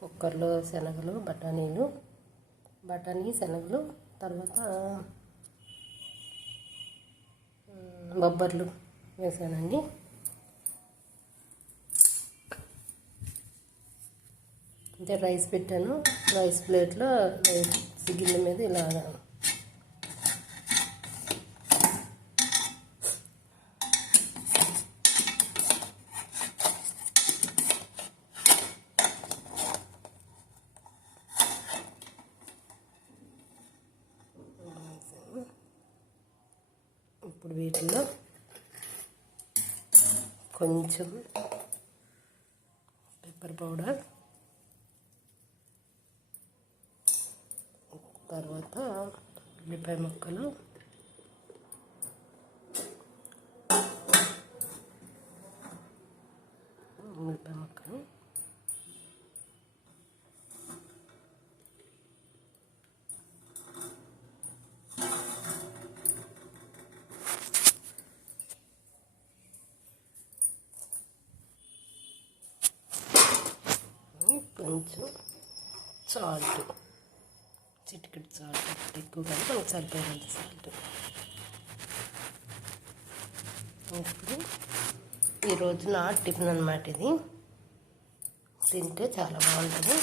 కుక్కర్లో శనగలు బఠానీ శనగలు తర్వాత బొబ్బర్లు వేసానండి. అంటే రైస్ పెట్టాను. రైస్ ప్లేట్లో గిన్నె మీద ఇలాగా ఇప్పుడు వీటిలో కొంచెం పెప్పర్ పౌడర్, తర్వాత ఉల్లిపాయ ముక్కలు, కొంచెం సాల్ట్, చిటికెడు సాల్ట్, ఎక్కువ కానీ మనకు సరిపోయేంత సాల్ట్. ఇప్పుడు ఈరోజు నా టిఫిన్ అన్నమాట. ఇది తింటే చాలా బాగుంటుంది.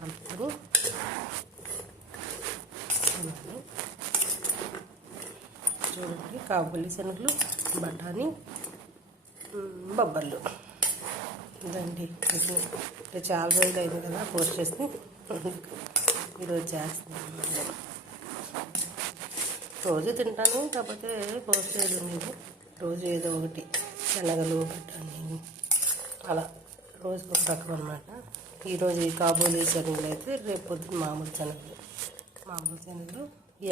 కలుపుకొని చూడండి, కాబూలి శనగలు, బఠానీ, బొబ్బర్లు. ఇదండి చాలా రోజులు అయింది కదా పోస్ట్ చేసి, ఈరోజు చేస్తున్నాను. రోజు తింటాను, కాకపోతే పోస్ట్ చేయడం లేదు. రోజు ఏదో ఒకటి శనగలు, బఠానీ అలా రోజుకు ఒక రకం అన్నమాట. ఈరోజు ఈ కాబూలి శనగలు అయితే రేపు పొద్దున్న మామూలు శనగలు,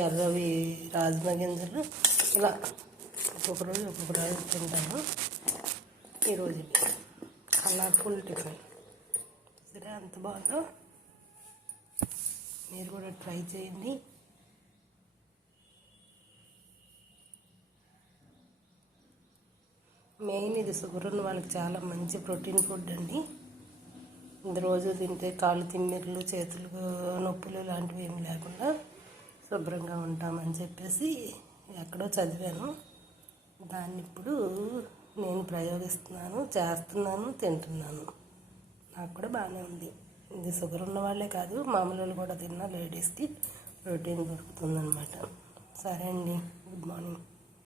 ఎర్రవి రాజ్మా గింజలు, ఇలా ఒక్కొక్క రోజు తింటాను. ఈరోజు కలర్ఫుల్ టిఫిన్ సరే, అంత బాగుందో మీరు కూడా ట్రై చేయండి. మెయిన్ ఇది షుగర్ ఉన్న వాళ్ళకి చాలా మంచి ప్రోటీన్ ఫుడ్ అండి. ఇది రోజు తింటే కాళ్ళు తిమ్మిర్లు, చేతులు నొప్పులు లాంటివి ఏమి లేకుండా శుభ్రంగా ఉంటామని చెప్పేసి ఎక్కడో చదివాను. దాన్ని ఇప్పుడు నేను ప్రయోగిస్తున్నాను, చేస్తున్నాను, తింటున్నాను. నాకు కూడా బాగానే ఉంది. ఇది షుగర్ ఉన్న వాళ్ళే కాదు, మామూలు వాళ్ళు కూడా తిన్నా లేడీస్కి ప్రోటీన్ దొరుకుతుందన్నమాట. సరే అండి, గుడ్ మార్నింగ్.